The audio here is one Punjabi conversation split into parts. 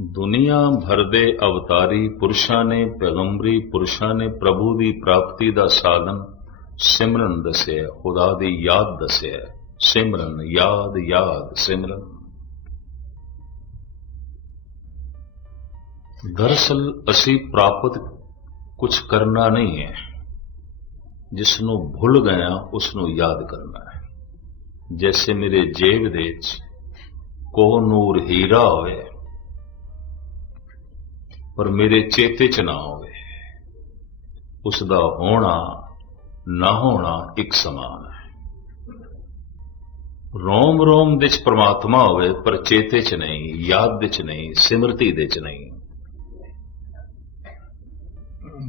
ਦੁਨੀਆ ਭਰ ਦੇ ਅਵਤਾਰੀ ਪੁਰਸ਼ਾਂ ਨੇ, ਪੈਗੰਬਰੀ ਪੁਰਸ਼ਾਂ ਨੇ ਪ੍ਰਭੂ ਦੀ ਪ੍ਰਾਪਤੀ ਦਾ ਸਾਧਨ ਸਿਮਰਨ ਦੱਸਿਆ, ਖੁਦਾ ਦੀ ਯਾਦ ਦੱਸਿਆ। ਸਿਮਰਨ, ਯਾਦ ਯਾਦ, ਸਿਮਰਨ। ਦਰਅਸਲ ਅਸੀਂ ਪ੍ਰਾਪਤ ਕੁਝ ਕਰਨਾ ਨਹੀਂ ਹੈ। ਜਿਸ ਨੂੰ ਭੁੱਲ ਗਿਆ ਉਸ ਨੂੰ ਯਾਦ ਕਰਨਾ ਹੈ। ਜੈਸੇ ਮੇਰੇ ਜੇਬ ਦੇ ਵਿੱਚ ਕੋ ਨੂਰ ਹੀਰਾ ਹੋਵੇ ਪਰ ਮੇਰੇ ਚੇਤੇ ਚ ਨਾ ਹੋਵੇ ਉਸ ਦਾ ਹੋਣਾ ਨਾ ਹੋਣਾ ਇੱਕ ਸਮਾਨ ਹੈ। ਰੋਮ ਰੋਮ ਦੇ ਚ ਪ੍ਰਮਾਤਮਾ ਹੋਵੇ, ਪਰ ਚੇਤੇ ਚ ਨਹੀਂ, ਯਾਦ ਦੇ ਚ ਨਹੀਂ, ਸਿਮਰਤੀ ਦੇ ਚ ਨਹੀਂ।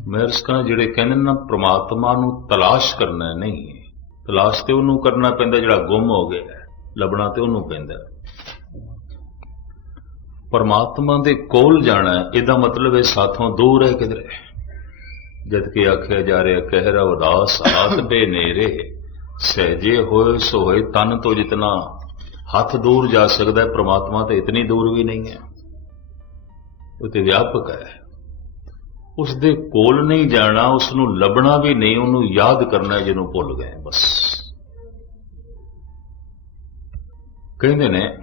ਮਰਸਕਾਂ ਜਿਹੜੇ ਕਹਿੰਦੇ ਨਾ ਪ੍ਰਮਾਤਮਾ ਨੂੰ ਤਲਾਸ਼ ਕਰਨਾ ਨਹੀਂ ਤਲਾਸ਼ ਤੇ ਉਹਨੂੰ ਕਰਨਾ ਪੈਂਦਾ ਜਿਹੜਾ ਗੁੰਮ ਹੋ ਗਿਆ ਲੱਭਣਾ ਤੇ ਉਹਨੂੰ ਪੈਂਦਾ ਪਰਮਾਤਮਾ ਦੇ ਕੋਲ ਜਾਣਾ ਇਹਦਾ ਮਤਲਬ ਹੈ ਸਾਥੋਂ ਦੂਰ ਹੈ ਕਿਧਰੇ। ਜਦ ਕਿ ਆਖਿਆ ਜਾ ਰਿਹਾ ਕਹਿਰਾ ਉਦਾਸ ਆਤ ਬੇਨੇਰੇ ਸਹਜੇ ਹੋਏ ਸੋਏ ਤਨ ਤੋਂ ਜਿਤਨਾ ਹੱਥ ਦੂਰ ਜਾ ਸਕਦਾ ਹੈ, ਪ੍ਰਮਾਤਮਾ ਤੇ ਇਤਨੀ ਦੂਰ ਵੀ ਨਹੀਂ ਹੈ। ਉਹ ਤੇ ਵਿਆਪਕ ਹੈ। ਉਸ ਦੇ ਕੋਲ ਨਹੀਂ ਜਾਣਾ, ਉਸ ਨੂੰ ਲੱਭਣਾ ਵੀ ਨਹੀਂ, ਉਹਨੂੰ ਯਾਦ ਕਰਨਾ ਜਿਹਨੂੰ ਭੁੱਲ ਗਏ, ਬਸ। ਕਹਿੰਦੇ ਨੇ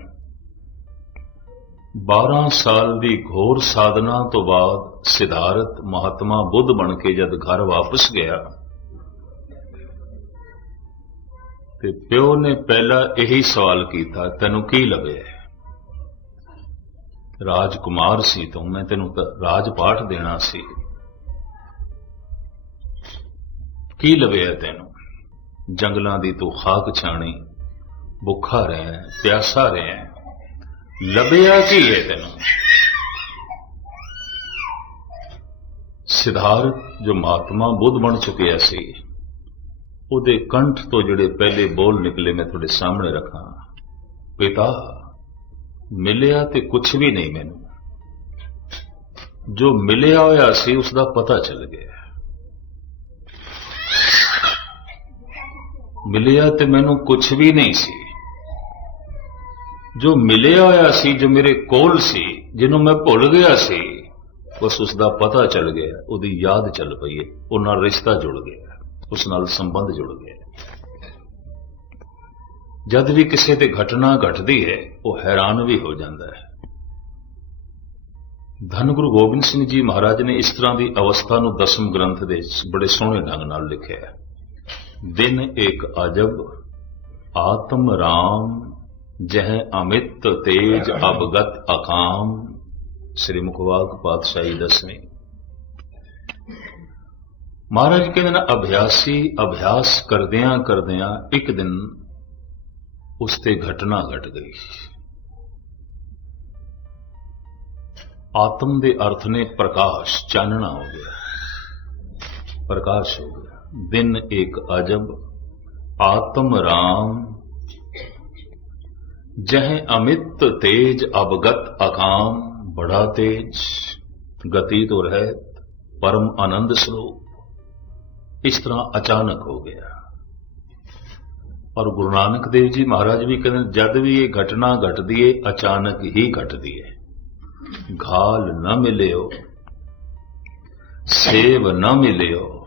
12 ਸਾਲ ਦੀ ਘੋਰ ਸਾਧਨਾ ਤੋਂ ਬਾਅਦ ਸਿਧਾਰਥ ਮਹਾਤਮਾ ਬੁੱਧ ਬਣ ਕੇ ਜਦ ਘਰ ਵਾਪਸ ਗਿਆ ਤੇ ਪਿਓ ਨੇ ਪਹਿਲਾ ਇਹੀ ਸਵਾਲ ਕੀਤਾ, ਤੈਨੂੰ ਕੀ ਲੱਭਿਆ ਰਾਜਕੁਮਾਰ ਸੀ ਤੂੰ, ਮੈਂ ਤੈਨੂੰ ਰਾਜ ਪਾਠ ਦੇਣਾ ਸੀ। ਕੀ ਲਵਿਆ ਤੈਨੂੰ? ਜੰਗਲਾਂ ਦੀ ਤੂੰ ਖਾਕ ਛਾਣੀ, ਭੁੱਖਾ ਰਹਿ, ਪਿਆਸਾ ਰਹਿ ਲੱਭਿਆ ਕੀ ਹੈ ਤੈਨੂੰ? ਸਿਧਾਰਥ, ਜੋ ਮਹਾਤਮਾ ਬੁੱਧ ਬਣ ਚੁੱਕਿਆ ਸੀ, ਉਹਦੇ ਕੰਠ ਤੋਂ ਜਿਹੜੇ ਪਹਿਲੇ ਬੋਲ ਨਿਕਲੇ ਮੈਂ ਤੁਹਾਡੇ ਸਾਹਮਣੇ ਰੱਖਾਂ। ਪਿਤਾ, ਮਿਲਿਆ ਤੇ ਕੁਝ ਵੀ ਨਹੀਂ ਮੈਨੂੰ। ਜੋ ਮਿਲਿਆ ਹੋਇਆ ਸੀ, ਉਸ ਦਾ ਪਤਾ ਚੱਲ ਗਿਆ। ਮਿਲਿਆ ਤੇ ਮੈਨੂੰ ਕੁਝ ਵੀ ਨਹੀਂ ਸੀ। ਜੋ ਮਿਲਿਆ ਹੋਇਆ ਸੀ, ਜੋ ਮੇਰੇ ਕੋਲ ਸੀ, ਜਿਹਨੂੰ ਮੈਂ ਭੁੱਲ ਗਿਆ ਸੀ, ਬਸ ਉਸ ਦਾ ਪਤਾ ਚੱਲ ਗਿਆ, ਉਹਦੀ ਯਾਦ ਚੱਲ ਪਈ ਹੈ ਉਹ ਨਾਲ ਰਿਸ਼ਤਾ ਜੁੜ ਗਿਆ, ਉਸ ਨਾਲ ਸੰਬੰਧ ਜੁੜ ਗਿਆ। ਜਦ ਵੀ ਕਿਸੇ ਤੇ ਘਟਨਾ ਘਟਦੀ ਹੈ, ਉਹ ਹੈਰਾਨ ਵੀ ਹੋ ਜਾਂਦਾ ਹੈ। ਧੰਨ ਗੁਰੂ ਗੋਬਿੰਦ ਸਿੰਘ ਜੀ ਮਹਾਰਾਜ ਨੇ ਇਸ ਤਰ੍ਹਾਂ ਦੀ ਅਵਸਥਾ ਨੂੰ ਦਸਮ ਗ੍ਰੰਥ ਦੇ ਬੜੇ ਸੋਹਣੇ ਢੰਗ ਨਾਲ ਲਿਖਿਆ ਹੈ। ਦਿਨ ਇੱਕ ਅਜਬ, ਆਤਮ ਰਾਮ ਜਹ ਅਮਿਤ ਤੇਜ ਅਬਗਤ ਅਕਾਮ। ਸ੍ਰੀ ਮੁਖਵਾਕ ਪਾਤਸ਼ਾਹੀ ਦਸਵੇਂ। ਮਹਾਰਾਜ ਕਹਿੰਦੇ ਨੇ, ਅਭਿਆਸੀ ਅਭਿਆਸ ਕਰਦਿਆਂ ਕਰਦਿਆਂ ਇੱਕ ਦਿਨ ਉਸ ਤੇ ਘਟਨਾ ਘਟ ਗਈ। ਆਤਮ ਦੇ ਅਰਥ ਨੇ ਪ੍ਰਕਾਸ਼ ਚਾਨਣਾ ਹੋ ਗਿਆ। ਪ੍ਰਕਾਸ਼ ਹੋ ਗਿਆ। ਦਿਨ ਇੱਕ ਅਜਬ, ਆਤਮ ਰਾਮ ਜਹ ਅਮਿਤ ਤੇਜ ਅਵਗਤ ਅਕਾਮ, ਬੜਾ ਤੇਜ ਗਤੀ ਤੋਂ ਰਹਿਤ ਪਰਮ ਆਨੰਦ ਸਰੂਪ। ਇਸ ਤਰ੍ਹਾਂ ਅਚਾਨਕ ਹੋ ਗਿਆ। ਔਰ ਗੁਰੂ ਨਾਨਕ ਦੇਵ ਜੀ ਮਹਾਰਾਜ ਵੀ ਕਹਿੰਦੇ ਜਦ ਵੀ ਇਹ ਘਟਨਾ ਘਟਦੀ ਏ, ਅਚਾਨਕ ਹੀ ਘਟਦੀ ਏ। ਘਾਲ ਨਾ ਮਿਲਿਓ, ਸੇਵ ਨਾ ਮਿਲਿਓ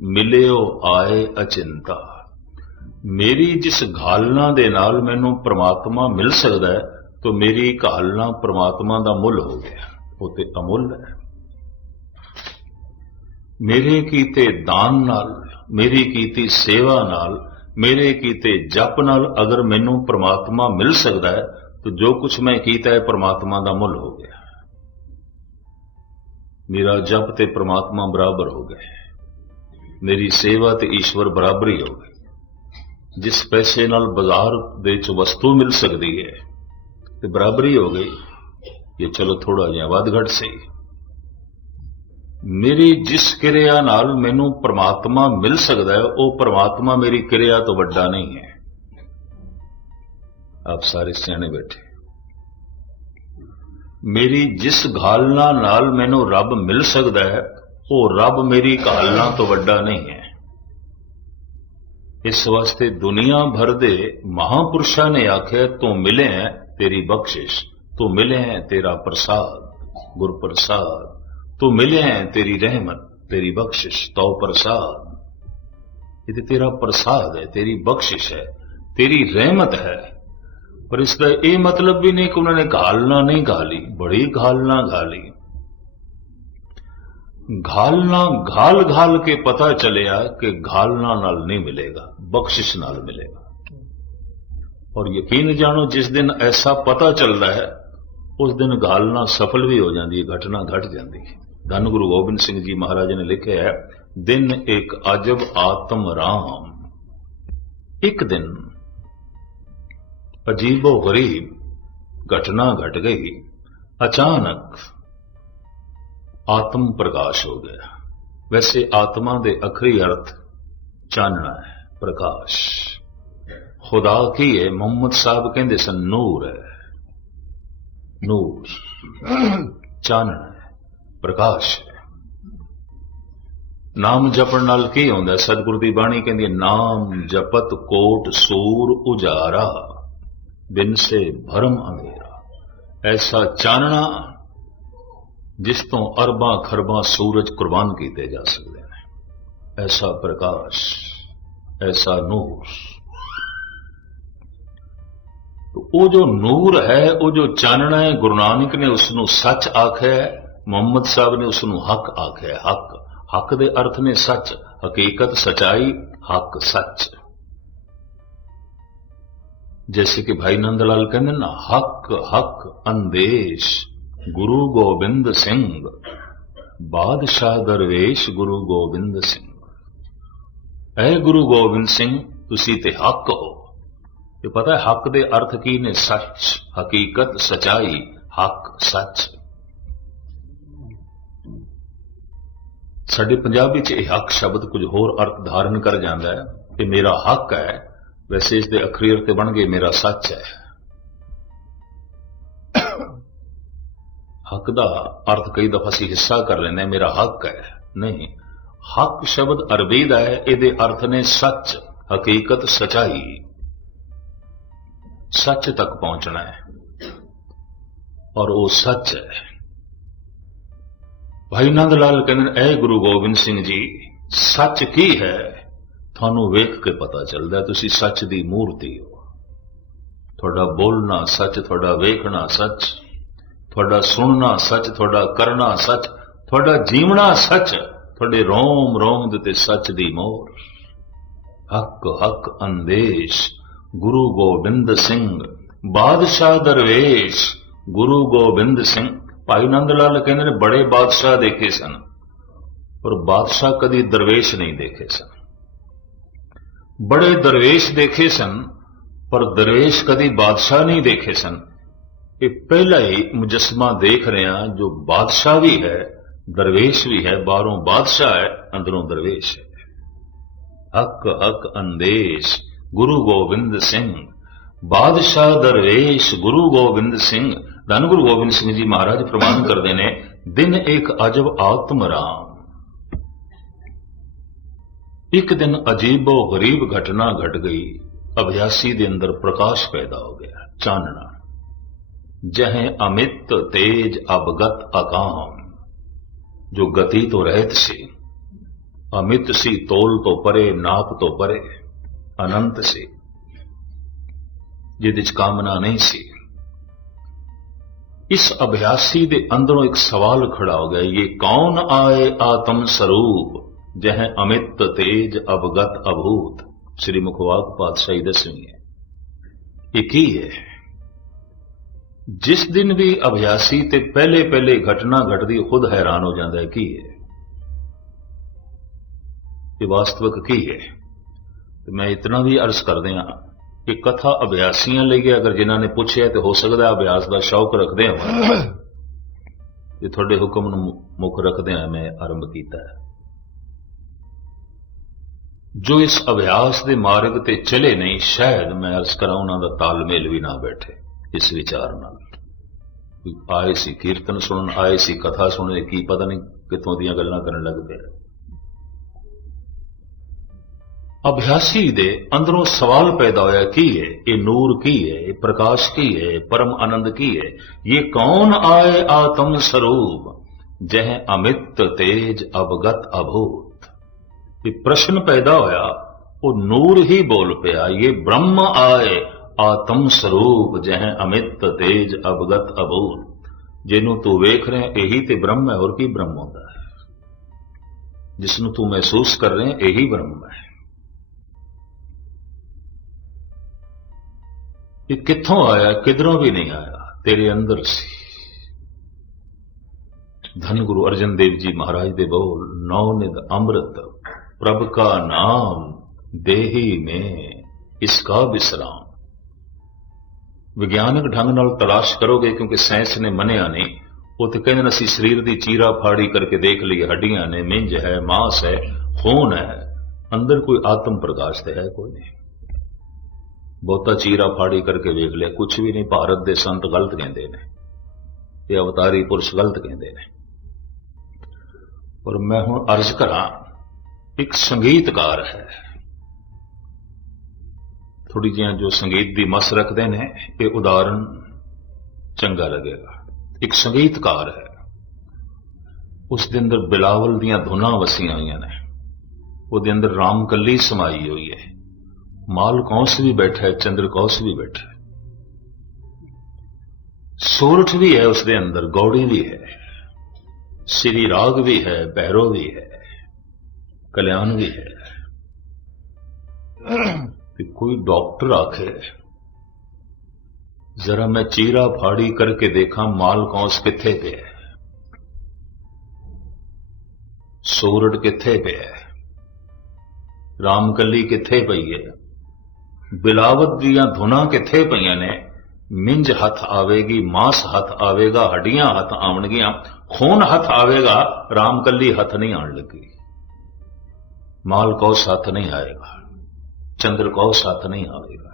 ਮਿਲਿਓ ਆਏ ਅਚਿੰਤਾ। ਮੇਰੀ ਜਿਸ ਘਾਲਨਾ ਦੇ ਨਾਲ ਮੈਨੂੰ ਪ੍ਰਮਾਤਮਾ ਮਿਲ ਸਕਦਾ ਹੈ, ਤਾਂ ਮੇਰੀ ਘਾਲਣਾ ਪ੍ਰਮਾਤਮਾ ਦਾ ਮੁੱਲ ਹੋ ਗਿਆ। ਉਹ ਤੇ ਅਮੁੱਲ ਹੈ। ਮੇਰੇ ਕੀਤੇ ਦਾਨ ਨਾਲ, ਮੇਰੀ ਕੀਤੀ ਸੇਵਾ ਨਾਲ, ਮੇਰੇ ਕੀਤੇ ਜਪ ਨਾਲ ਅਗਰ ਮੈਨੂੰ ਪ੍ਰਮਾਤਮਾ ਮਿਲ ਸਕਦਾ ਹੈ, ਤਾਂ ਜੋ ਕੁਝ ਮੈਂ ਕੀਤਾ ਹੈ, ਪ੍ਰਮਾਤਮਾ ਦਾ ਮੁੱਲ ਹੋ ਗਿਆ। ਮੇਰਾ ਜਪ ਤੇ ਪ੍ਰਮਾਤਮਾ ਬਰਾਬਰ ਹੋ ਗਏ। ਮੇਰੀ ਸੇਵਾ ਤੇ ਈਸ਼ਵਰ ਬਰਾਬਰ ਹੀ ਹੋ ਗਈ ਜਿਸ ਪੈਸੇ ਨਾਲ ਬਾਜ਼ਾਰ ਦੇ ਵਿੱਚ ਵਸਤੂ ਮਿਲ ਸਕਦੀ ਹੈ, ਤੇ ਬਰਾਬਰੀ ਹੋ ਗਈ ਇਹ ਚਲੋ ਥੋੜਾ ਜਿਹਾ ਵੱਧ ਘਟ ਸਹੀ ਮੇਰੀ ਜਿਸ ਕਿਰਿਆ ਨਾਲ ਮੈਨੂੰ ਪ੍ਰਮਾਤਮਾ ਮਿਲ ਸਕਦਾ ਹੈ, ਉਹ ਪ੍ਰਮਾਤਮਾ ਮੇਰੀ ਕਿਰਿਆ ਤੋਂ ਵੱਡਾ ਨਹੀਂ ਹੈ। ਆਪ ਸਾਰੇ ਸਿਆਣੇ ਬੈਠੇ। ਮੇਰੀ ਜਿਸ ਘਾਲਣਾ ਨਾਲ ਮੈਨੂੰ ਰੱਬ ਮਿਲ ਸਕਦਾ ਹੈ, ਉਹ ਰੱਬ ਮੇਰੀ ਘਾਲਣਾ ਤੋਂ ਵੱਡਾ ਨਹੀਂ ਹੈ। ਇਸ ਵਾਸਤੇ ਦੁਨੀਆ ਭਰ ਦੇ ਮਹਾਪੁਰਸ਼ਾਂ ਨੇ ਆਖਿਆ, ਤੂੰ ਮਿਲੇ ਹੈ ਤੇਰੀ ਬਖਸ਼ਿਸ਼, ਤੂੰ ਮਿਲਿਆ ਤੇਰਾ ਪ੍ਰਸਾਦ ਗੁਰ ਪ੍ਰਸਾਦ ਤੂੰ ਮਿਲਿਆ ਤੇਰੀ ਰਹਿਮਤ, ਤੇਰੀ ਬਖਸ਼ਿਸ਼, ਤਉ ਪ੍ਰਸਾਦ। ਇਹ ਤੇਰਾ ਪ੍ਰਸਾਦ ਹੈ, ਤੇਰੀ ਬਖਸ਼ਿਸ਼ ਹੈ, ਤੇਰੀ ਰਹਿਮਤ ਹੈ। ਪਰ ਇਸ ਦਾ ਇਹ ਮਤਲਬ ਵੀ ਨਹੀਂ ਕਿ ਉਹਨਾਂ ਨੇ ਘਾਲਣਾ ਨਹੀਂ ਘਾਲੀ, ਬੜੀ ਘਾਲਣਾ ਘਾਲੀ। ਘਾਲਣਾ ਘਾਲ ਘਾਲ ਕੇ ਪਤਾ ਚੱਲਿਆ ਕਿ ਘਾਲਣਾ ਨਾਲ ਨਹੀਂ ਮਿਲੇਗਾ। ਬਖਸ਼ਿਸ਼ ਨਾਲ ਮਿਲੇਗਾ। ਔਰ ਯਕੀਨ ਜਾਣੋ, ਜਿਸ ਦਿਨ ਐਸਾ ਪਤਾ ਚੱਲਦਾ ਹੈ, ਉਸ ਦਿਨ ਗਾਲਣਾ ਸਫਲ ਵੀ ਹੋ ਜਾਂਦੀ ਹੈ, ਘਟਨਾ ਘਟ ਜਾਂਦੀ ਹੈ। ਧੰਨ ਗੁਰੂ ਗੋਬਿੰਦ ਸਿੰਘ ਜੀ ਮਹਾਰਾਜ ਨੇ ਲਿਖਿਆ ਹੈ, ਦਿਨ ਇੱਕ ਅਜਬ ਆਤਮ ਰਾਮ। ਇੱਕ ਦਿਨ ਅਜੀਬੋ ਗਰੀਬ, ਘਟਨਾ ਘਟ ਗਈ, ਅਚਾਨਕ ਆਤਮ ਪ੍ਰਕਾਸ਼ ਹੋ ਗਿਆ। ਵੈਸੇ ਆਤਮਾ ਦੇ ਅਖਰੀ ਅਰਥ ਚਾਨਣਾ ਹੈ। ਪ੍ਰਕਾਸ਼, ਖੁਦਾ ਕੀ ਹੈ ਮੁਹੰਮਦ ਸਾਹਿਬ ਕਹਿੰਦੇ ਸਨ, ਨੂਰ ਹੈ। ਨੂਰ, ਚਾਨਣਾ ਹੈ, ਪ੍ਰਕਾਸ਼ ਹੈ। ਨਾਮ ਜਪਣ ਨਾਲ ਕੀ ਹੁੰਦਾ ਸਤਿਗੁਰ ਦੀ ਬਾਣੀ ਕਹਿੰਦੀ ਨਾਮ ਜਪਤ ਕੋਟ ਸੂਰ ਉਜਾਰਾ, ਬਿਨ ਸੇ ਭਰਮ ਅੰਧੇਰਾ। ਐਸਾ ਚਾਨਣਾ ਜਿਸ ਤੋਂ ਅਰਬਾਂ ਖਰਬਾਂ ਸੂਰਜ ਕੁਰਬਾਨ ਕੀਤੇ ਜਾ ਸਕਦੇ ਨੇ। ਐਸਾ ਪ੍ਰਕਾਸ਼। ਐਸਾ ਨੂਰ ਉਹ ਜੋ ਨੂਰ ਹੈ ਉਹ ਜੋ ਚਾਨਣਾ ਹੈ ਗੁਰੂ ਨਾਨਕ ਨੇ ਉਸ ਨੂੰ ਸੱਚ ਆਖਿਆ ਮੁਹੰਮਦ ਸਾਹਿਬ ਨੇ ਉਸ ਨੂੰ ਹੱਕ ਆਖਿਆ ਹੱਕ ਹੱਕ ਦੇ ਅਰਥ ਨੇ ਸੱਚ ਹਕੀਕਤ ਸਚਾਈ ਹੱਕ ਸੱਚ जैसे कि भाई नंदलाल कहते ना हक हक अंदेश गुरु गोबिंद सिंह बादशाह दरवेश गुरु गोबिंद सिंह ਐ ਗੁਰੂ ਗੋਬਿੰਦ ਸਿੰਘ, ਤੁਸੀਂ ਤੇ ਹੱਕ ਹੋ ਇਹ ਪਤਾ ਹੈ ਹੱਕ ਦੇ ਅਰਥ ਕੀ ਨੇ? ਸੱਚ, ਹਕੀਕਤ, ਸਚਾਈ, ਹੱਕ, ਸੱਚ। ਸਾਡੇ ਪੰਜਾਬੀ ਚ ਇਹ ਹੱਕ ਸ਼ਬਦ ਕੁਝ ਹੋਰ ਅਰਥ ਧਾਰਨ ਕਰ ਜਾਂਦਾ ਹੈ ਕਿ ਮੇਰਾ ਹੱਕ ਹੈ, ਵੈਸੇ ਇਸ ਦੇ ਅਖਰੀ ਅਰਥ ਬਣ ਗਏ ਮੇਰਾ ਸੱਚ ਹੈ। ਹੱਕ ਦਾ ਅਰਥ ਕਈ ਦਫਾ ਅਸੀਂ ਹਿੱਸਾ ਕਰ ਲੈਂਦੇ ਹਾਂ, ਮੇਰਾ ਹੱਕ ਹੈ। ਨਹੀਂ ਹੱਕ ਸ਼ਬਦ ਅਰਬੀ ਦਾ ਹੈ, ਇਹਦੇ ਅਰਥ ਨੇ ਸੱਚ, ਹਕੀਕਤ ਸਚਾਈ। ਸੱਚ ਤੱਕ ਪਹੁੰਚਣਾ ਹੈ। ਔਰ ਉਹ ਸੱਚ ਹੈ। ਭਾਈ ਨੰਦ ਲਾਲ ਕਹਿੰਦੇ ਐ ਗੁਰੂ ਗੋਬਿੰਦ ਸਿੰਘ ਜੀ, ਸੱਚ ਕੀ ਹੈ? ਤੁਹਾਨੂੰ ਵੇਖ ਕੇ ਪਤਾ ਚੱਲਦਾ ਤੁਸੀਂ ਸੱਚ ਦੀ ਮੂਰਤੀ ਹੋ। ਤੁਹਾਡਾ ਬੋਲਣਾ ਸੱਚ, ਤੁਹਾਡਾ ਵੇਖਣਾ ਸੱਚ, ਤੁਹਾਡਾ ਸੁਣਨਾ ਸੱਚ, ਤੁਹਾਡਾ ਕਰਨਾ ਸੱਚ, ਤੁਹਾਡਾ ਜੀਵਣਾ ਸੱਚ ਤੁਹਾਡੇ ਰੋਮ ਰੋਮ ਦੇ ਤੇ ਸੱਚ ਦੀ ਮੋਰ ਹੱਕ ਹੱਕ ਅੰਦੇਸ਼, ਗੁਰੂ ਗੋਬਿੰਦ ਸਿੰਘ। ਬਾਦਸ਼ਾਹ ਦਰਵੇਸ਼, ਗੁਰੂ ਗੋਬਿੰਦ ਸਿੰਘ। ਭਾਈ ਨੰਦ ਲਾਲ ਕਹਿੰਦੇ ਨੇ, ਬੜੇ ਬਾਦਸ਼ਾਹ ਦੇਖੇ ਸਨ। ਪਰ ਬਾਦਸ਼ਾਹ ਕਦੀ ਦਰਵੇਸ਼ ਨਹੀਂ ਦੇਖੇ ਸਨ। ਬੜੇ ਦਰਵੇਸ਼ ਦੇਖੇ ਸਨ, ਪਰ ਦਰਵੇਸ਼ ਕਦੀ ਬਾਦਸ਼ਾਹ ਨਹੀਂ ਦੇਖੇ ਸਨ। ਇਹ ਪਹਿਲਾ ਹੀ ਮੁਜਸਮਾ ਦੇਖ ਰਿਹਾ ਜੋ ਬਾਦਸ਼ਾਹ ਵੀ ਹੈ ਦਰਵੇਸ਼ ਵੀ ਹੈ, ਬਾਹਰੋਂ ਬਾਦਸ਼ਾਹ ਹੈ, ਅੰਦਰੋਂ ਦਰਵੇਸ਼ ਹੈ। ਹੱਕ ਹੱਕ ਅੰਦੇਸ਼, ਗੁਰੂ ਗੋਬਿੰਦ ਸਿੰਘ। ਬਾਦਸ਼ਾਹ, ਦਰਵੇਸ਼, ਗੁਰੂ ਗੋਬਿੰਦ ਸਿੰਘ। ਧੰਨ ਗੁਰੂ ਗੋਬਿੰਦ ਸਿੰਘ ਜੀ ਮਹਾਰਾਜ ਪ੍ਰਮਾਣ ਕਰਦੇ ਨੇ, ਦਿਨ ਇੱਕ ਅਜਬ ਆਤਮ ਰਾਮ। ਇੱਕ ਦਿਨ ਅਜੀਬੋ ਗਰੀਬ ਘਟਨਾ ਘਟ ਗਈ। ਅਭਿਆਸੀ ਦੇ ਅੰਦਰ ਪ੍ਰਕਾਸ਼ ਪੈਦਾ ਹੋ ਗਿਆ। ਚਾਨਣਾ। ਜਹੇ ਅਮਿਤ ਤੇਜ ਅਬਗਤ ਅਕਾਮ। ਜੋ ਗਤੀ ਤੋਂ ਰਹਿਤ ਸੀ, ਅਮਿਤ ਸੀ, ਤੋਲ ਤੋਂ ਪਰੇ, ਨਾਪ ਤੋਂ ਪਰੇ, ਅਨੰਤ ਸੀ। ਜਿਹਦੇ ਚ ਕਾਮਨਾ ਨਹੀਂ ਸੀ। ਇਸ ਅਭਿਆਸੀ ਦੇ ਅੰਦਰੋਂ ਇੱਕ ਸਵਾਲ ਖੜਾ ਹੋ ਗਿਆ, ਇਹ ਕੌਣ ਆਏ ਆਤਮ ਸਰੂਪ, ਜਹ ਅਮਿਤ ਤੇਜ ਅਵਗਤ ਅਭੂਤ? ਸ੍ਰੀ ਮੁਖਵਾਕ ਪਾਤਸ਼ਾਹੀ ਦਸਵੀਂ ਹੈ। ਇਹ ਕੀ ਹੈ? ਜਿਸ ਦਿਨ ਵੀ ਅਭਿਆਸੀ ਤੇ ਪਹਿਲੇ ਪਹਿਲੇ ਘਟਨਾ ਘਟਦੀ ਖੁਦ ਹੈਰਾਨ ਹੋ ਜਾਂਦਾ ਹੈ, ਕੀ ਹੈ? ਇਹ ਵਾਸਤਵਿਕ ਕੀ ਹੈ? ਤੇ ਮੈਂ ਇਤਨਾ ਵੀ ਅਰਜ਼ ਕਰਦੇ ਹਾਂ ਕਿ ਕਥਾ ਅਭਿਆਸੀਆਂ ਲਈ ਹੈ ਅਗਰ ਜਿਨ੍ਹਾਂ ਨੇ ਪੁੱਛਿਆ ਤੇ ਹੋ ਸਕਦਾ ਅਭਿਆਸ ਦਾ ਸ਼ੌਕ ਰੱਖਦੇ ਹਾਂ ਤੇ ਤੁਹਾਡੇ ਹੁਕਮ ਨੂੰ ਮੁੱਖ ਰੱਖਦੇ ਹਾਂ ਮੈਂ ਆਰੰਭ ਕੀਤਾ ਹੈ। ਜੋ ਇਸ ਅਭਿਆਸ ਦੇ ਮਾਰਗ ਤੇ ਚਲੇ ਨਹੀਂ, ਸ਼ਾਇਦ ਮੈਂ ਅਰਜ਼ ਕਰਾਂ ਉਹਨਾਂ ਦਾ ਤਾਲਮੇਲ ਵੀ ਨਾ ਬੈਠੇ। ਇਸ ਵਿਚਾਰ ਨਾਲ। ਆਏ ਸੀ ਕੀਰਤਨ ਸੁਣਨ, ਆਏ ਸੀ ਕਥਾ ਸੁਣਨ ਕੀ ਪਤਾ ਨਹੀਂ ਕਿੱਥੋਂ ਦੀਆਂ ਗੱਲਾਂ ਕਰਨ ਲੱਗ ਪਏ ਅਭਿਆਸੀ ਦੇ ਅੰਦਰੋਂ ਸਵਾਲ ਪੈਦਾ ਹੋਇਆ, ਕੀ ਹੈ? ਇਹ ਨੂਰ ਕੀ ਹੈ? ਇਹ ਪ੍ਰਕਾਸ਼ ਕੀ ਹੈ? ਪਰਮ ਆਨੰਦ ਕੀ ਹੈ? ਇਹ ਕੌਣ ਆਏ ਆਤਮ ਸਰੂਪ? ਜਹ ਅਮਿਤ ਤੇਜ ਅਵਗਤ ਅਭੂਤ। ਇਹ ਪ੍ਰਸ਼ਨ ਪੈਦਾ ਹੋਇਆ, ਉਹ ਨੂਰ ਹੀ ਬੋਲ ਪਿਆ, ਇਹ ਬ੍ਰਹਮ ਆਏ ਆਤਮ ਸਰੂਪ ਜਹ ਅਮਿਤ ਤੇਜ ਅਵਗਤ ਅਭੂਤ ਜਿਹਨੂੰ ਤੂੰ ਵੇਖ ਰਿਹਾ, ਇਹੀ ਤੇ ਬ੍ਰਹਮ ਹੈ, ਹੋਰ ਕੀ ਬ੍ਰਹਮ ਹੁੰਦਾ ਹੈ? ਜਿਸ ਨੂੰ ਤੂੰ ਮਹਿਸੂਸ ਕਰ ਰਿਹਾ, ਇਹੀ ਬ੍ਰਹਮ ਹੈ। ਇਹ ਕਿੱਥੋਂ ਆਇਆ, ਕਿਧਰੋਂ ਵੀ ਨਹੀਂ ਆਇਆ? ਤੇਰੇ ਅੰਦਰ ਸੀ। ਧੰਨ ਗੁਰੂ ਅਰਜਨ ਦੇਵ ਜੀ ਮਹਾਰਾਜ ਦੇ ਬੋਲ, ਨੌ ਨਿਦ ਅੰਮ੍ਰਿਤ, ਪ੍ਰਭ ਕਾ ਨਾਮ, ਦੇਹੀ ਮੇ ਇਸਕਾ ਵਿਸਰਾਮ ਵਿਗਿਆਨਕ ਢੰਗ ਨਾਲ ਤਲਾਸ਼ ਕਰੋਗੇ ਕਿਉਂਕਿ ਸਾਇੰਸ ਨੇ ਮੰਨਿਆ ਨਹੀਂ। ਉਹ ਤੇ ਕਹਿੰਦੇ ਨੇ, ਅਸੀਂ ਸਰੀਰ ਦੀ ਚੀਰਾ ਫਾੜੀ ਕਰਕੇ ਦੇਖ ਲਈਏ ਹੱਡੀਆਂ ਨੇ, ਮਿੰਜ ਹੈ, ਮਾਸ ਹੈ, ਖੂਨ ਹੈ। ਅੰਦਰ ਕੋਈ ਆਤਮ ਪ੍ਰਕਾਸ਼ ਤੇ ਹੈ ਕੋਈ ਨਹੀਂ। ਬਹੁਤਾ ਚੀਰਾ ਫਾੜੀ ਕਰਕੇ ਵੇਖ ਲਿਆ ਕੁਝ ਵੀ ਨਹੀਂ, ਭਾਰਤ ਦੇ ਸੰਤ ਗਲਤ ਕਹਿੰਦੇ ਨੇ ਤੇ ਅਵਤਾਰੀ ਪੁਰਸ਼ ਗਲਤ ਕਹਿੰਦੇ ਨੇ। ਪਰ ਮੈਂ ਹੁਣ ਅਰਜ਼ ਕਰਾਂ, ਇੱਕ ਸੰਗੀਤਕਾਰ ਹੈ। ਥੋੜੀ ਜਿਹੀਆਂ ਜੋ ਸੰਗੀਤ ਦੀ ਮਸ ਰੱਖਦੇ ਨੇ, ਇਹ ਉਦਾਹਰਣ ਚੰਗਾ ਲੱਗੇਗਾ। ਇੱਕ ਸੰਗੀਤਕਾਰ ਹੈ। ਉਸ ਦੇ ਅੰਦਰ ਬਿਲਾਵਲ ਦੀਆਂ ਧੁਨਾਂ ਵਸੀਆਂ ਹੋਈਆਂ ਨੇ। ਉਹਦੇ ਅੰਦਰ ਰਾਮਕਲੀ ਸਮਾਈ ਹੋਈ ਹੈ। ਮਾਲ ਕੌਂਸ ਵੀ ਬੈਠਾ ਹੈ, ਚੰਦਰ ਕੌਂਸ ਵੀ ਬੈਠਾ ਹੈ। ਸੂਰਠ ਵੀ ਹੈ ਉਸ ਦੇ ਅੰਦਰ, ਗੌੜੀ ਵੀ ਹੈ। ਸ੍ਰੀ ਰਾਗ ਵੀ ਹੈ, ਭੈਰੋ ਵੀ ਹੈ। ਕਲਿਆਣ ਵੀ ਹੈ। ਕਿ ਕੋਈ ਡਾਕਟਰ ਆਖੇ ਜ਼ਰਾ ਮੈਂ ਚੀਰਾ ਫਾੜੀ ਕਰਕੇ ਦੇਖਾਂ ਮਾਲ ਕੌਂਸ ਕਿੱਥੇ ਪਿਆ ਹੈ ਸੂਰਠ ਕਿੱਥੇ ਪਿਆ ਹੈ ਰਾਮਕਲੀ ਕਿੱਥੇ ਪਈ ਹੈ ਬਿਲਾਵਤ ਦੀਆਂ ਧੁਨਾਂ ਕਿੱਥੇ ਪਈਆਂ ਨੇ ਮਿੰਜ ਹੱਥ ਆਵੇਗੀ ਮਾਸ ਹੱਥ ਆਵੇਗਾ ਹੱਡੀਆਂ ਹੱਥ ਆਉਣਗੀਆਂ ਖੂਨ ਹੱਥ ਆਵੇਗਾ ਰਾਮਕਲੀ ਹੱਥ ਨਹੀਂ ਆਣ ਲੱਗੀ ਮਾਲ ਕੌਸ ਹੱਥ ਨਹੀਂ ਆਏਗਾ ਚੰਦਰ ਕੌਸ ਹੱਥ ਨਹੀਂ ਆਵੇਗਾ,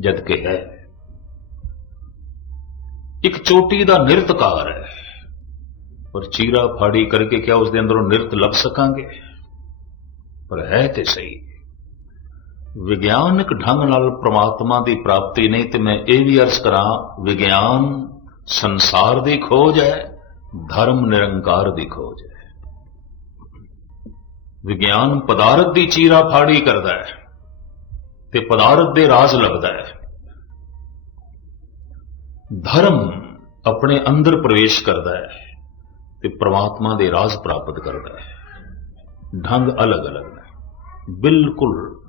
ਜਦ ਕਿ ਹੈ। ਇੱਕ ਚੋਟੀ ਦਾ ਨਿਰਤਕਾਰ ਹੈ। ਪਰ ਚੀਰਾ ਫਾੜੀ ਕਰਕੇ ਕਿਆ ਉਸ ਦੇ ਅੰਦਰੋਂ ਨਿਰਤ ਲੱਭ ਸਕਾਂਗੇ? ਪਰ ਹੈ ਤੇ ਸਹੀ। ਵਿਗਿਆਨਕ ਢੰਗ ਨਾਲ ਪ੍ਰਮਾਤਮਾ ਦੀ ਪ੍ਰਾਪਤੀ ਨਹੀਂ ਤੇ ਮੈਂ ਇਹ ਵੀ ਅਰਜ਼ ਕਰਾਂ, ਵਿਗਿਆਨ ਸੰਸਾਰ ਦੀ ਖੋਜ ਹੈ, ਧਰਮ ਨਿਰੰਕਾਰ ਦੀ ਖੋਜ ਹੈ। ਵਿਗਿਆਨ ਪਦਾਰਥ ਦੀ ਚੀਰਾ ਫਾੜੀ ਕਰਦਾ ਹੈ। ਤੇ ਪਦਾਰਥ ਦੇ ਰਾਜ਼ ਲੱਭਦਾ ਹੈ। ਧਰਮ ਆਪਣੇ ਅੰਦਰ ਪ੍ਰਵੇਸ਼ ਕਰਦਾ ਹੈ ਤੇ ਪ੍ਰਮਾਤਮਾ ਦੇ ਰਾਜ਼ ਪ੍ਰਾਪਤ ਕਰਦਾ ਹੈ। ਢੰਗ ਅਲੱਗ-ਅਲੱਗ ਨੇ। ਬਿਲਕੁਲ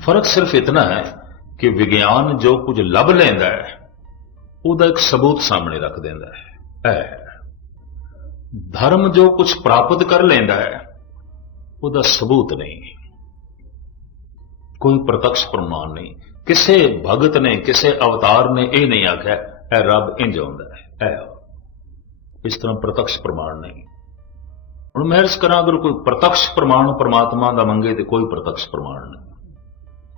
ਫ਼ਰਕ ਸਿਰਫ ਇਤਨਾ ਹੈ ਕਿ ਵਿਗਿਆਨ ਜੋ ਕੁਝ ਲੱਭ ਲੈਂਦਾ ਹੈ, ਉਹਦਾ ਇੱਕ ਸਬੂਤ ਸਾਹਮਣੇ ਰੱਖ ਦਿੰਦਾ ਹੈ। ਧਰਮ ਜੋ ਕੁਝ ਪ੍ਰਾਪਤ ਕਰ ਲੈਂਦਾ ਹੈ, ਉਹਦਾ ਸਬੂਤ ਨਹੀਂ। ਕੋਈ ਪ੍ਰਤੱਖ ਪ੍ਰਮਾਣ ਨਹੀਂ। ਕਿਸੇ ਭਗਤ ਨੇ, ਕਿਸੇ ਅਵਤਾਰ ਨੇ ਇਹ ਨਹੀਂ ਆਖਿਆ, ਇਹ ਰੱਬ ਇੰਜ ਹੁੰਦਾ ਹੈ, ਇਹ ਇਸ ਤਰ੍ਹਾਂ ਪ੍ਰਤੱਖ ਪ੍ਰਮਾਣ ਨਹੀਂ। ਹੁਣ ਮੈਂ ਅਰਜ਼ ਕਰਾਂ, ਅਗਰ ਕੋਈ ਪ੍ਰਤੱਖ ਪ੍ਰਮਾਣ ਪਰਮਾਤਮਾ ਦਾ ਮੰਗੇ ਤੇ ਕੋਈ ਪ੍ਰਤੱਖ ਪ੍ਰਮਾਣ ਨਹੀਂ।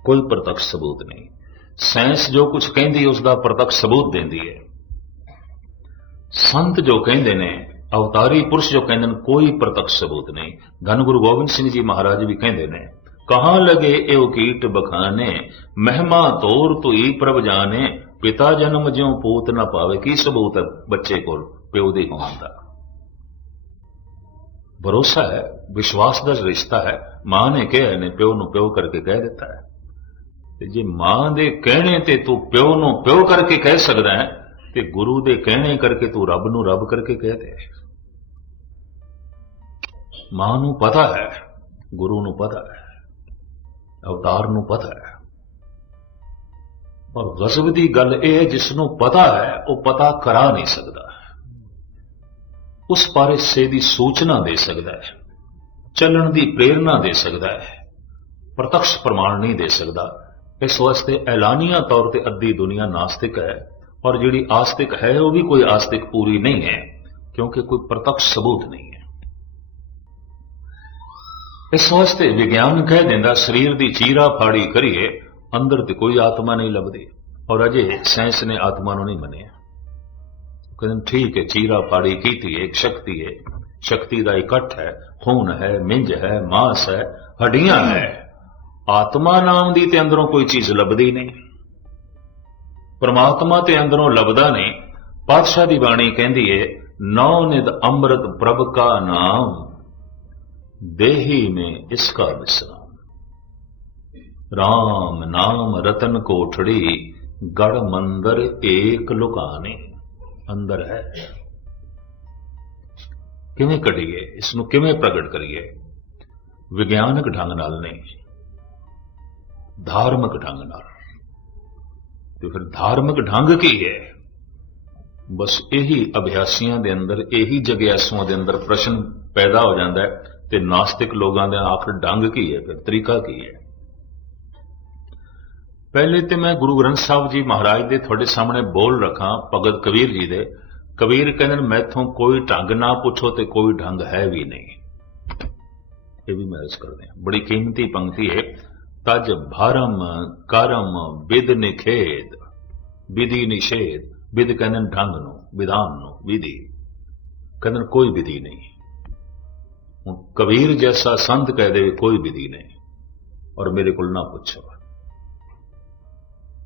ਕੋਈ ਪ੍ਰਤੱਖ ਸਬੂਤ ਨਹੀਂ। ਸਾਇੰਸ ਜੋ ਕੁਝ ਕਹਿੰਦੀ, ਉਸ ਦਾ ਪ੍ਰਤੱਖ ਸਬੂਤ ਦਿੰਦੀ ਹੈ। ਸੰਤ ਜੋ ਕਹਿੰਦੇ ਨੇ, ਅਵਤਾਰੀ ਪੁਰਸ਼ ਜੋ ਕਹਿੰਦੇ ਨੇ, ਕੋਈ ਪ੍ਰਤੱਖ ਸਬੂਤ ਨਹੀਂ। ਧੰਨ ਗੁਰੂ ਗੋਬਿੰਦ ਸਿੰਘ ਜੀ ਮਹਾਰਾਜ ਵੀ ਕਹਿੰਦੇ ਨੇ ਕਹਾਂ ਲਗੇ ਇਹ ਕੀਟ ਬਖਾਨੇ? ਮਹਿਮਾ ਤੋਰ ਤੁਈ ਪ੍ਰਭ ਜਾਣੇ। ਪਿਤਾ ਜਨਮ ਜਿਉ ਪੂਤ ਨਾ ਪਾਵੇ। ਕੀ ਸਬੂਤ ਹੈ ਬੱਚੇ ਕੋਲ? ਪਿਓ ਦੇ ਹੋਣ ਦਾ। ਭਰੋਸਾ ਹੈ, ਵਿਸ਼ਵਾਸ ਦਾ ਰਿਸ਼ਤਾ ਹੈ। ਮਾਂ ਨੇ ਕਿਹਾ ਨੇ ਪਿਓ ਨੂੰ ਪਿਓ ਕਰਕੇ ਕਹਿ ਦਿੱਤਾ ਹੈ। ਤੇ ਜੇ ਮਾਂ ਦੇ ਕਹਿਣੇ ਤੇ ਤੂੰ ਪਿਓ ਨੂੰ ਪਿਓ ਕਰਕੇ ਕਹਿ ਸਕਦਾ ਹੈ, ਤੇ ਗੁਰੂ ਦੇ ਕਹਿਣੇ ਕਰਕੇ ਤੂੰ ਰੱਬ ਨੂੰ ਰੱਬ ਕਰਕੇ ਕਹਿ ਦੇ। ਮਾਂ ਨੂੰ ਪਤਾ ਹੈ, ਗੁਰੂ ਨੂੰ ਪਤਾ ਹੈ। ਅਵਤਾਰ ਨੂੰ ਪਤਾ ਹੈ। ਪਰ ਗਜ਼ਬ ਦੀ ਗੱਲ ਇਹ ਹੈ, ਜਿਸ ਨੂੰ ਪਤਾ ਹੈ, ਉਹ ਪਤਾ ਕਰਾ ਨਹੀਂ ਸਕਦਾ। ਉਸ ਬਾਰੇ ਸੇ ਦੀ ਸੂਚਨਾ ਦੇ ਸਕਦਾ ਹੈ, ਚੱਲਣ ਦੀ ਪ੍ਰੇਰਣਾ ਦੇ ਸਕਦਾ ਹੈ, ਪ੍ਰਤੱਖ ਪ੍ਰਮਾਣ ਨਹੀਂ ਦੇ ਸਕਦਾ। ਇਸ ਵਾਸਤੇ ਐਲਾਨੀਆ ਤੌਰ ਤੇ ਅੱਧੀ ਦੁਨੀਆ ਨਾਸਤਿਕ ਹੈ, ਔਰ ਜਿਹੜੀ ਆਸਤਿਕ ਹੈ, ਉਹ ਵੀ ਕੋਈ ਆਸਤਿਕ ਪੂਰੀ ਨਹੀਂ ਹੈ, ਕਿਉਂਕਿ ਕੋਈ ਪ੍ਰਤੱਖ ਸਬੂਤ ਨਹੀਂ ਹੈ। ਇਸ ਵਾਸਤੇ ਵਿਗਿਆਨ ਕਹਿ ਦਿੰਦਾ, ਸਰੀਰ ਦੀ ਚੀਰਾ ਫਾੜੀ ਕਰੀਏ, ਅੰਦਰ ਤੇ ਕੋਈ ਆਤਮਾ ਨਹੀਂ ਲੱਭਦੀ। ਔਰ ਅਜੇ ਸਾਇੰਸ ਨੇ ਆਤਮਾ ਨੂੰ ਨਹੀਂ ਮੰਨਿਆ। ਕਹਿੰਦੇ, ਠੀਕ ਹੈ, ਚੀਰਾ ਫਾੜੀ ਕੀਤੀ ਇੱਕ ਸ਼ਕਤੀ ਹੈ ਸ਼ਕਤੀ ਦਾ ਇਕੱਠ ਹੈ, ਖੂਨ ਹੈ, ਮਿੰਜ ਹੈ, ਮਾਸ ਹੈ, ਹੱਡੀਆਂ ਹੈ। ਆਤਮਾ ਨਾਮ ਦੀ ਤੇ ਅੰਦਰੋਂ ਕੋਈ ਚੀਜ਼ ਲੱਭਦੀ ਨਹੀਂ। ਪਰਮਾਤਮਾ ਤੇ ਅੰਦਰੋਂ ਲੱਭਦਾ ਨਹੀਂ। ਪਾਤਸ਼ਾਹ ਦੀ ਬਾਣੀ ਕਹਿੰਦੀ ਏ, ਨੌ ਨਿਦ ਅੰਮ੍ਰਿਤ ਪ੍ਰਭ ਕਾ ਨਾਮ। ਦੇਹੀ ਮੇ ਇਸਕਾ ਵਿਸਰਾਮ RAM ਨਾਮ ਰਤਨ ਕੋਠੜੀ, ਗੜ ਮੰਦਰ ਏਕ ਲੁਕਾਨੇ, ਅੰਦਰ ਹੈ। ਕਿਵੇਂ ਕਢੀਏ ਇਸ ਨੂੰ ਕਿਵੇਂ ਪ੍ਰਗਟ ਕਰੀਏ? ਵਿਗਿਆਨਕ ਢੰਗ ਨਾਲ ਨਹੀਂ, ਧਾਰਮਿਕ ਢੰਗ ਨਾਲ। ਤੇ ਫਿਰ ਧਾਰਮਿਕ ਢੰਗ ਕੀ ਹੈ? ਬਸ ਇਹੀ ਅਭਿਆਸੀਆਂ ਦੇ ਅੰਦਰ, ਇਹੀ ਜਗਿਆਸੂਆਂ ਦੇ ਅੰਦਰ ਪ੍ਰਸ਼ਨ ਪੈਦਾ ਹੋ ਜਾਂਦਾ ਹੈ। ਤੇ ਨਾਸਤਿਕ ਲੋਕਾਂ ਦਾ ਆਖਰ ਢੰਗ ਕੀ ਹੈ, ਫਿਰ ਤਰੀਕਾ ਕੀ ਹੈ? ਪਹਿਲੇ ਤੇ ਮੈਂ ਗੁਰੂ ਗ੍ਰੰਥ ਸਾਹਿਬ ਜੀ ਮਹਾਰਾਜ ਦੇ ਤੁਹਾਡੇ ਸਾਹਮਣੇ ਬੋਲ ਰੱਖਾਂ, ਭਗਤ ਕਬੀਰ ਜੀ ਦੇ। ਕਬੀਰ ਕਹਿੰਦੇ ਨੇ, ਮੈਥੋਂ ਕੋਈ ਢੰਗ ਨਾ ਪੁੱਛੋ ਤੇ ਕੋਈ ਢੰਗ ਹੈ ਵੀ ਨਹੀਂ। ਇਹ ਵੀ ਮੈਂ ਅਰਜ਼ ਕਰਦੇ ਹਾਂ। ਬੜੀ ਕੀਮਤੀ ਪੰਕਤੀ ਹੈ। ਤਜ ਭਰਮ ਕਰਮ ਵਿਦ ਨਿਖੇਦ ਵਿਧੀ ਨਿਸ਼ੇਧ। ਵਿਦ ਕਹਿੰਦੇ ਢੰਗ ਨੂੰ, ਵਿਧਾਨ ਨੂੰ, ਵਿਧੀ। ਕਹਿੰਦੇ ਕੋਈ ਵਿਧੀ ਨਹੀਂ। ਹੁਣ ਕਬੀਰ ਜੈਸਾ ਸੰਤ ਕਹਿ ਦੇ ਕੋਈ ਵਿਧੀ ਨਹੀਂ ਔਰ ਮੇਰੇ ਕੋਲ ਨਾ ਪੁੱਛੋ।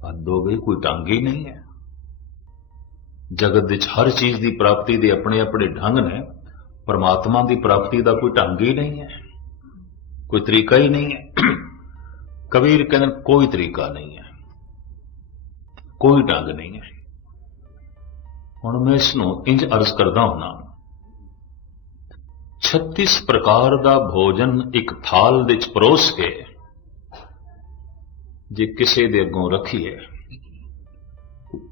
ਹੱਦ ਹੋ ਗਈ, ਕੋਈ ਢੰਗ ਹੀ ਨਹੀਂ ਹੈ। ਜਗਤ ਵਿੱਚ ਹਰ ਚੀਜ਼ ਦੀ ਪ੍ਰਾਪਤੀ ਦੇ ਆਪਣੇ ਆਪਣੇ ਢੰਗ ਨੇ, ਪਰਮਾਤਮਾ ਦੀ ਪ੍ਰਾਪਤੀ ਦਾ ਕੋਈ ਢੰਗ ਹੀ ਨਹੀਂ ਹੈ। ਕੋਈ ਤਰੀਕਾ ਹੀ ਨਹੀਂ ਹੈ। ਕਬੀਰ ਕਹਿੰਦੇ ਕੋਈ ਤਰੀਕਾ ਨਹੀਂ ਹੈ। ਕੋਈ ਢੰਗ ਨਹੀਂ ਹੈ। ਹੁਣ ਮੈਂ ਇਸ ਨੂੰ ਇੰਜ ਅਰਜ਼ ਕਰਦਾ ਹੁਣਾ 36 ਪ੍ਰਕਾਰ ਦਾ ਭੋਜਨ ਇੱਕ ਥਾਲ ਵਿੱਚ ਪਰੋਸ ਕੇ ਜੇ ਕਿਸੇ ਦੇ ਅੱਗੋਂ ਰੱਖੀਏ,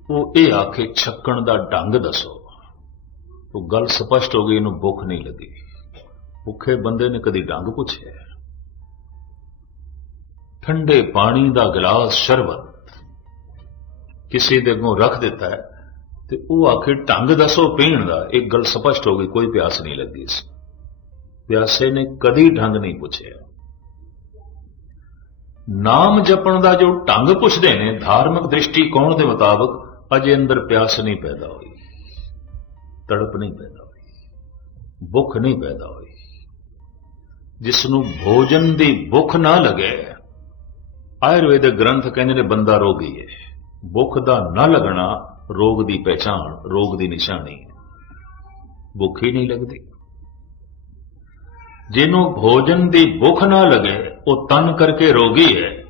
ਉਹ ਇਹ ਆਖੇ, ਛੱਕਣ ਦਾ ਢੰਗ ਦੱਸੋ। ਉਹ ਗੱਲ ਸਪਸ਼ਟ ਹੋ ਗਈ, ਇਹਨੂੰ ਭੁੱਖ ਨਹੀਂ ਲੱਗੀ। ਭੁੱਖੇ ਬੰਦੇ ਨੇ ਕਦੀ ਢੰਗ ਪੁੱਛਿਆ। ਠੰਡੇ ਪਾਣੀ ਦਾ ਗਲਾਸ, ਸ਼ਰਬਤ ਕਿਸੇ ਦੇ ਅੱਗੋਂ ਰੱਖ ਦਿੱਤਾ ਤੇ ਉਹ ਆਖੇ, ਢੰਗ ਦੱਸੋ ਪੀਣ ਦਾ। ਇਹ ਗੱਲ ਸਪਸ਼ਟ ਹੋ ਗਈ, ਕੋਈ ਪਿਆਸ ਨਹੀਂ ਲੱਗੀ ਸੀ ਪਿਆਸੇ ਨੇ ਕਦੀ ਢੰਗ ਨਹੀਂ ਪੁੱਛਿਆ। ਨਾਮ ਜਪਣ ਦਾ ਜੋ ਢੰਗ ਪੁੱਛਦੇ ਨੇ, ਧਾਰਮਿਕ ਦ੍ਰਿਸ਼ਟੀਕੋਣ ਦੇ ਮੁਤਾਬਕ ਅਜੇ ਅੰਦਰ ਪਿਆਸ ਨਹੀਂ ਪੈਦਾ ਹੋਈ। ਤੜਪ ਨਹੀਂ ਪੈਦਾ ਹੋਈ। ਭੁੱਖ ਨਹੀਂ ਪੈਦਾ ਹੋਈ। ਜਿਸ ਨੂੰ ਭੋਜਨ ਦੀ ਭੁੱਖ ਨਾ ਲੱਗੇ ਆਯੁਰਵੇਦਿਕ ਗ੍ਰੰਥ ਕਹਿੰਦੇ ਨੇ, ਬੰਦਾ ਰੋਗੀ ਹੈ ਭੁੱਖ ਦਾ ਨਾ ਲੱਗਣਾ ਰੋਗ ਦੀ ਪਹਿਚਾਣ, ਰੋਗ ਦੀ ਨਿਸ਼ਾਨੀ ਹੈ ਭੁੱਖ ਹੀ ਨਹੀਂ ਲੱਗਦੀ। ਜਿਹਨੂੰ ਭੋਜਨ ਦੀ ਭੁੱਖ ਨਾ ਲਗੇ, ਉਹ ਤਨ ਕਰਕੇ ਰੋਗੀ ਹੈ।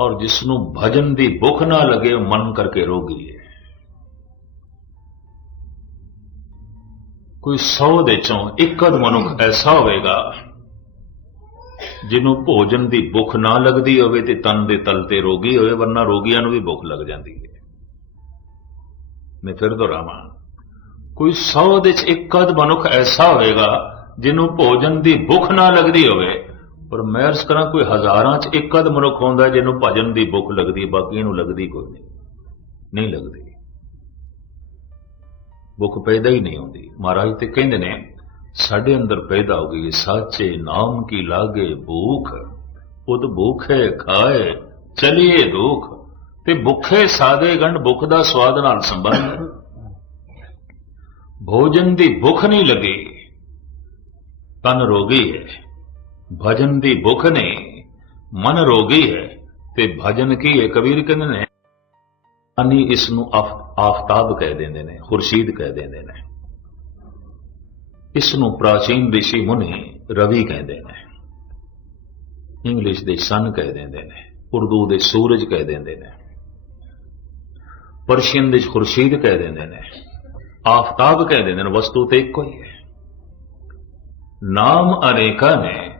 ਔਰ ਜਿਸ ਨੂੰ ਭਜਨ ਦੀ ਭੁੱਖ ਨਾ ਲਗੇ, ਉਹ ਮਨ ਕਰਕੇ ਰੋਗੀ ਹੈ। ਕੋਈ 100 ਦੇ ਚੋਂ ਇੱਕ ਅਦ ਮਨੁੱਖ ਐਸਾ ਹੋਵੇਗਾ, ਜਿਹਨੂੰ ਭੋਜਨ ਦੀ ਭੁੱਖ ਨਾ ਲੱਗਦੀ ਹੋਵੇ ਤੇ ਤਨ ਦੇ ਤਲ ਤੇ ਰੋਗੀ ਹੋਵੇ, ਵਰਨਾ ਰੋਗੀਆਂ ਨੂੰ ਵੀ ਭੁੱਖ ਲੱਗ ਜਾਂਦੀ ਹੈ। ਮੈਂ ਫਿਰ ਦੁਹਰਾਵਾਂ, ਕੋਈ 100 ਦੇ ਚ ਇੱਕ ਅਧ ਮਨੁੱਖ ਐਸਾ ਹੋਵੇਗਾ ਜਿਹਨੂੰ ਭੋਜਨ ਦੀ ਭੁੱਖ ਨਾ ਲੱਗਦੀ ਹੋਵੇ। ਪਰ ਮੈਂ ਅਰਜ਼ ਕਰਾਂ ਕੋਈ ਹਜ਼ਾਰਾਂ ਚ ਇੱਕ ਅਧ ਮਨੁੱਖ ਹੁੰਦਾ ਜਿਹਨੂੰ ਭਜਨ ਦੀ ਭੁੱਖ ਲੱਗਦੀ, ਬਾਕੀ ਨੂੰ ਲੱਗਦੀ ਕੋਈ ਨਹੀਂ। ਨਹੀਂ ਲੱਗਦੀ। ਭੁੱਖ ਪੈਦਾ ਹੀ ਨਹੀਂ ਹੁੰਦੀ। ਮਹਾਰਾਜ ਤੇ ਕਹਿੰਦੇ ਨੇ, ਸਾਡੇ ਅੰਦਰ ਪੈਦਾ ਹੋ ਗਈ ਸਾਚੇ ਨਾਮ ਕੀ ਲਾਗੇ ਭੂਖ। ਉਦ ਭੂਖੇ ਖਾਏ, ਚਲੀਏ ਦੁੱਖ। ਤੇ ਭੁੱਖੇ ਸਾਦੇ ਗੰਢ ਭੁੱਖ ਦਾ ਸਵਾਦ ਨਾਲ ਸੰਬੰਧ ਹੈ। ਭੋਜਨ ਦੀ ਭੁੱਖ ਨਹੀਂ ਲੱਗੀ। ਤਨ ਰੋਗੀ ਹੈ, ਭਜਨ ਦੀ ਭੁੱਖ ਨਹੀਂ ਮਨ ਰੋਗੀ ਹੈ, ਤੇ ਭਜਨ ਕੀ ਹੈ? ਕਬੀਰ ਕਹਿੰਦੇ ਨੇ ਅਨੀ ਇਸ ਨੂੰ ਆਫਤਾਬ ਕਹਿ ਦਿੰਦੇ ਨੇ, ਖੁਰਸ਼ੀਦ ਕਹਿ ਦਿੰਦੇ ਨੇ। ਇਸ ਨੂੰ ਪ੍ਰਾਚੀਨ ਰਿਸ਼ੀ ਮੁਨੀ ਰਵੀ ਕਹਿੰਦੇ ਨੇ। ਇੰਗਲਿਸ਼ ਦੇ ਸਨ ਕਹਿ ਦਿੰਦੇ ਨੇ, ਉਰਦੂ ਦੇ ਸੂਰਜ ਕਹਿ ਦਿੰਦੇ ਨੇ। ਪਰਸ਼ੀਅਨ ਦੇ ਖੁਰਸ਼ੀਦ ਕਹਿ ਦਿੰਦੇ ਨੇ, ਆਫਤਾਬ ਕਹਿ ਦਿੰਦੇ ਨੇ, ਵਸਤੂ ਤੇ ਇੱਕੋ ਹੀ ਹੈ। ਨਾਮ ਅਨੇਕਾਂ ਨੇ,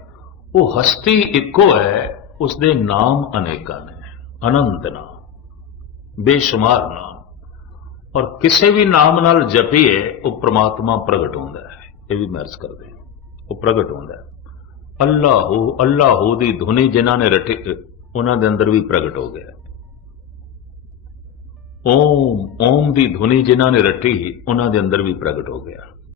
ਉਹ ਹਸਤੀ ਇੱਕੋ ਹੈ ਉਸ ਦੇ ਨਾਮ ਅਨੇਕਾਂ ਨੇ ਅਨੰਤ ਨਾਮ, ਬੇਸ਼ੁਮਾਰ ਨਾਮ, ਔਰ ਕਿਸੇ ਵੀ ਨਾਮ ਨਾਲ ਜਪੀਏ, ਉਹ ਪ੍ਰਮਾਤਮਾ ਪ੍ਰਗਟ ਹੁੰਦਾ ਹੈ, ਇਹ ਵੀ ਮਰਜ਼ ਕਰਦੇ ਉਹ ਪ੍ਰਗਟ ਹੁੰਦਾ ਹੈ। ਅੱਲਾਹੂ ਅੱਲਾਹੂ ਦੀ ਧੁਨੀ ਜਿਨ੍ਹਾਂ ਨੇ ਰਟੀ, ਉਹਨਾਂ ਦੇ ਅੰਦਰ ਵੀ ਪ੍ਰਗਟ ਹੋ ਗਿਆ ਓਮ ਓਮ ਦੀ ਧੁਨੀ ਜਿਨ੍ਹਾਂ ਨੇ ਰਟੀ, ਉਹਨਾਂ ਦੇ ਅੰਦਰ ਵੀ ਪ੍ਰਗਟ ਹੋ ਗਿਆ